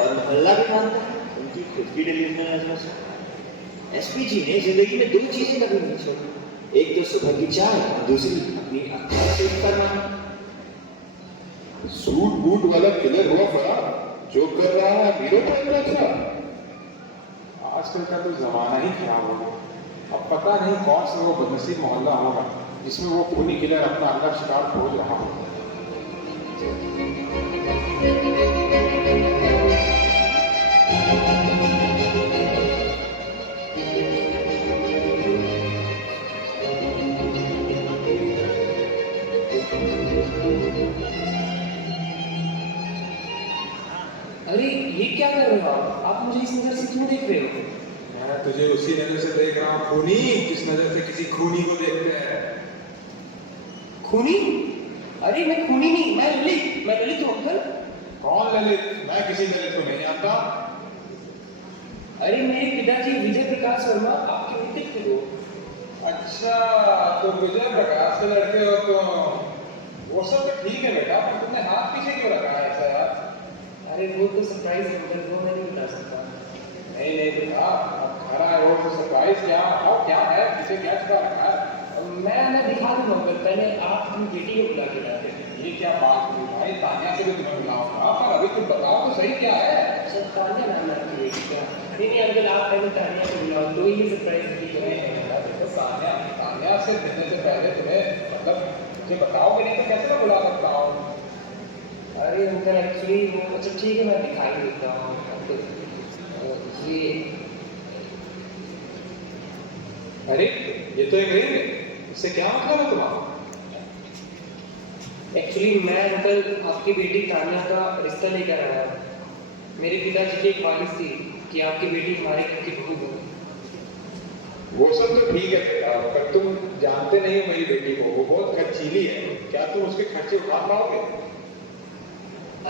और मोहल्ला भी मानता है उनकी खुद की डिलीवरी नजर से। एसपी जी ने जिंदगी में दो चीजें कभी नहीं छोड़ी, एक तो सुबह की चाय और दूसरी अपनी अखबार से करना। सूट बूट वाला किलर हुआ फरा, जो कर रहा है हीरो टाइप का। अच्छा, आजकल का तो जमाना ही खराब हो गया। अब पता नहीं कौन सा वो बदनसीब मोहल्ला होगा जिसमें वो खूनी किलर अपना अगला शिकार खोज रहा हो। अरे ये क्या कर रहे हो आप मुझे इस नजर से क्यों देख रहे हो? मैं तुझे उसी नजर से देख रहा हूँ खूनी, किस नजर से किसी खूनी को देखते हैं। खूनी? अरे मैं खूनी नहीं, मैं ललित हूँ अंकल। कौन ललित? मैं किसी ललित को नहीं जानता। अरे मेरे पिताजी विजय प्रकाश वर्मा आपके मित्र थे वो। अच्छा, तो विजय प्रकाश से लड़के हो तो वो सब तो ठीक है बेटा, पर तुमने हाथ पीछे क्यों रखा है ऐसा यार? अरे वो तो सरप्राइज है अंकल, वो मैं नहीं बता सकता। नहीं नहीं बेटा, अब घर आए हो तो सरप्राइज क्या? बताओ क्या है, किसे क्या छुपा रखा है? मैं दिखा दूंगा अंकल, पहले आप अपनी बेटी को बुला के लाते। ये क्या बात हुई भाई? तानिया से भी तुम्हें बुलाऊंगा, पर अभी तुम बताओ तो सही क्या है? अच्छा तानिया नाम है आपकी बेटी का? नहीं अंकल, आप पहले तानिया को बुलाओ तो ये सरप्राइज दी जाए। देखो तानिया से मिलने से पहले तुम्हें मतलब मुझे बताओगे नहीं तो कैसे मैं बुला सकता हूँ? अरे अंकल एक्चुअली वो, अच्छा ठीक है मैं दिखाई देता हूँ अंकल। ये अरे ये तो एक रिंग है, इससे क्या मतलब है तुम्हारा? एक्चुअली मैं अंकल आपकी बेटी तानिया का रिश्ता लेकर आया। मेरे पिताजी की एक ख्वाहिश थी कि आपकी बेटी हमारे घर की बहू हो। वो सब तो ठीक है बेटा, पर तुम जानते नहीं मेरी बेटी को, वो बहुत खर्चीली है। क्या तुम उसके खर्चे उठा पाओगे?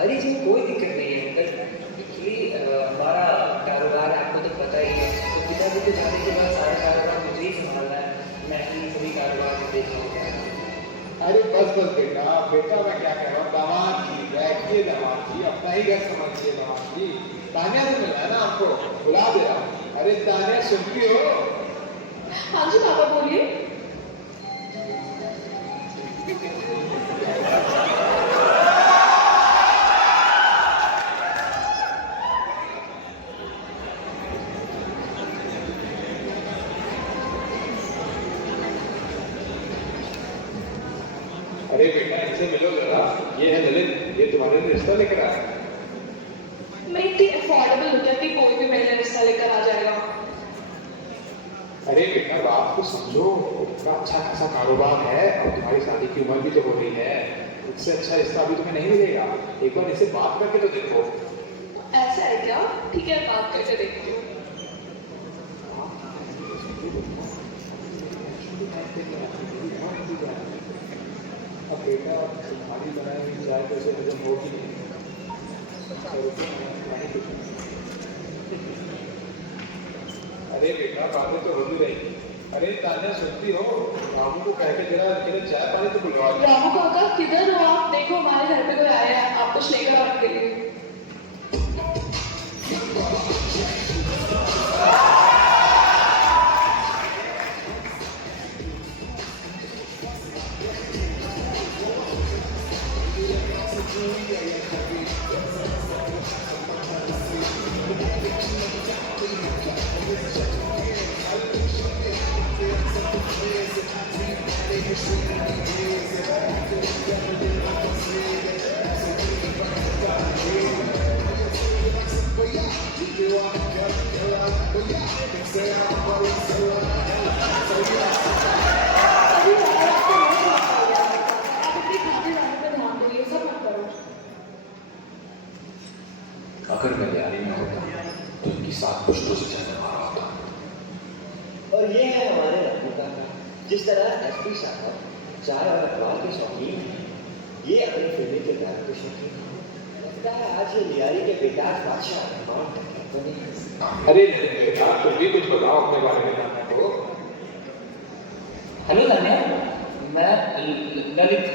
अरे जी कोई दिक्कत नहीं है अंकल, एक्चुअली हमारा कारोबार है आपको तो पता ही है, तो पिताजी को जाने के बाद सारा कारोबार मुझे ही संभालना है, मैं ही सभी कारोबार में देख रहा हूँ। अरे बस बस बेटा मैं क्या कह रहा हूँ, दामाद जी बैठिए, दामाद जी अपना ही घर समझिए। दामाद जी तानिया से मिलना है ना आपको, बुला दे रहा हूँ। अरे तानिया सुनती हो? हाँ जी पापा बोलिए। अरे बेटा इनसे मिलो जरा, ये है ललित, ये तुम्हारे लिए रिश्ता लेकर आया है। मैं इतनी अफोर्डेबल होता है कि कोई भी मेरे रिश्ता लेकर आ जाएगा। अरे बेटा बात को समझो, उसका अच्छा खासा कारोबार है और तुम्हारी शादी की उम्र भी तो हो रही है, इससे अच्छा रिश्ता अभी तुम्हें नहीं मिलेगा। एक बार इसे बात करके तो देखो। ऐसा है क्या? ठीक है बात करके देखती हूँ। अब बेटा तुम्हारी बनाई हुई चाय तो उसे हजम होगी नहीं। अरे बेटा बातें तो हो भी रही। अरे तानिया सुनती हो? रामू को कह के जरा चाय पानी तो बुलवा दो। रामू काका किधर हो आप? देखो हमारे घर पे कोई आया है, आप कुछ लेकर आओ आपके लिए। अभी यार आपको नहीं समझ आएगा। आप अपने खाने वाने पे ध्यान दो, ये सब मत करो। अगर मैं यारी में होता तो इनकी साथ पुष्टों से चलने मारा होता। और ये है हमारे रत्न का, जिस तरह एसपी साहब चाय और अखबार के शौकीन हैं, ये अपने फिल्मी किरदार के शौकीन हैं। लगता है आज ये लियारी के बेताज बादशाह कौन तो नहीं। अरे बेटा तुम भी कुछ बताओ अपने बारे में तानिया को। हेलो तानिया, मैं ललित।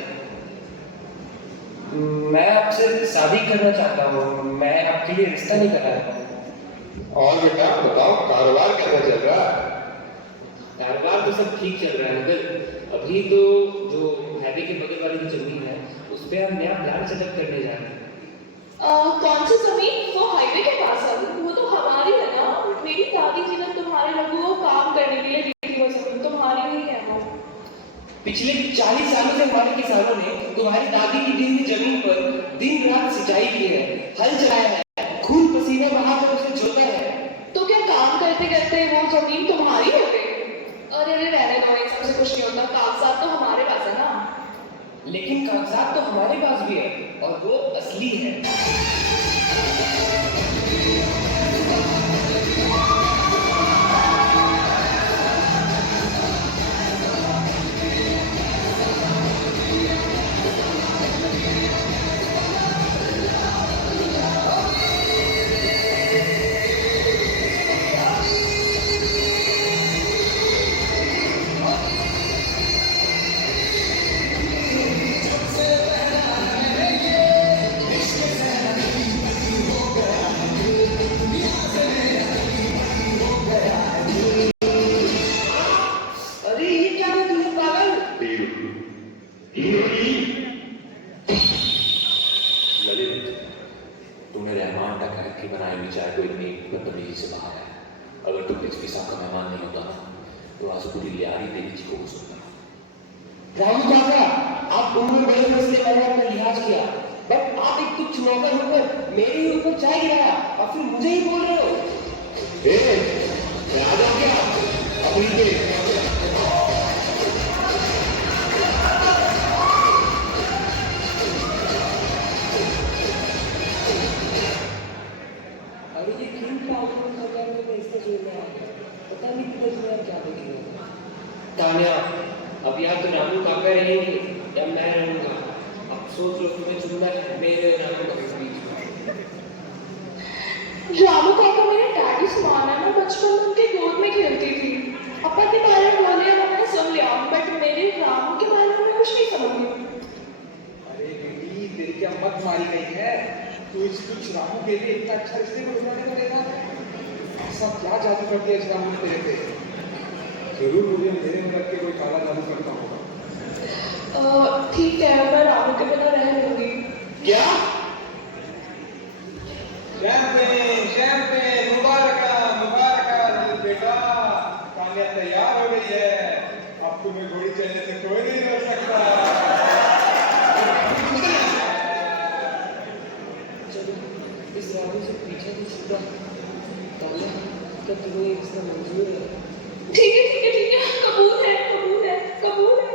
मैं आपसे शादी करना चाहता हूँ, मैं आपके लिए रिश्ता नहीं कर रहा हूँ। और बेटा बताओ कारोबार कैसा चल रहा है? कारोबार तो सब ठीक चल रहा है अंकल। अभी तो जो हाईवे के बगल वाली जो जमीन है उस पर हम नया प्लान सेटअप करने जा रहे हैं। कौन सी जमीन? वो हाईवे के पास है, वो तो हमारी है ना। मेरी दादी जी ने तुम्हारे रघु को काम करने के लिए दी थी, वो जमीन तुम्हारी नहीं है वो। पिछले 40 सालों से हमारे किसानों ने तुम्हारी दादी की दी हुई जमीन पर दिन रात सिंचाई की है, हल चलाया है, खून पसीना बहाकर उसे जोता है। तो क्या काम करते करते वो जमीन तुम्हारी हो गई? अरे अरे रहने दो, इन सबसे कुछ नहीं होता। कागजात तो हमारे पास है ना। लेकिन कागजात तो हमारे पास भी है और वो असली है। अरे ये क्या है तुम पागल? ललित, तूने रहमान डकैत की बनाई हुई चाय को इतनी बदतमीजी से बाहर है। अगर तू पिछली साहब का मेहमान नहीं होता ना तो आज पूरी लियारी तेरी जी को सुनता। रामू काका, आप उम्र बड़े फैसले मैंने अपना लिहाज किया, बट आप एक तुच्छ नौकर होकर मेरे ही ऊपर चाय गिराया और फिर मुझे ही बोल रहे हो। राजा क्या अपनी पे अरे ये क्यों पागल कर रहा है? मैं इसका जोड़ रहा हूँ, पता नहीं किधर से क्या देखेगा। तान्या, अब या तो रामू काका रहेंगे या मैं रहूंगा। अब सोच लो तुम्हें चुनना है मेरे और रामू काका के बीच में। रामू काका मेरे डैडी समान है। मैं बचपन में उनके गोद में खेलती थी। पापा के बारे में बोले और मैंने सुन लिया, बट मेरे रामू के बारे में मैं कुछ नहीं समझी। अरे बेटी तेरी क्या मत मारी गई है? तू इस कुछ रामू के लिए इतना अच्छा रिश्ते को ढूंढने को देखा है? ऐसा क्या जादू कर दिया इस रामू ने तेरे पे? जरूर मुझे मेरे अंदर के कोई काला जादू करता होगा। ठीक है, मैं रामू के बिना रह लूंगी। क्या? शैम्पेन मुबारक बेटा, तान्या तैयार हो गई है। अब तुम्हें घोड़ी चलने से कोई नहीं रोक सकता। चलो इस रामू से पीछे भी छूटा। तान्या, क्या तुम्हें इसका मंजूर है? ठीक है ठीक है ठीक है, कबूल है कबूल है कबूल है।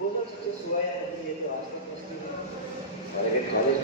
वो लोग जो सुबह या नहीं ये तो आज तक मस्ती है और अगर कॉलेज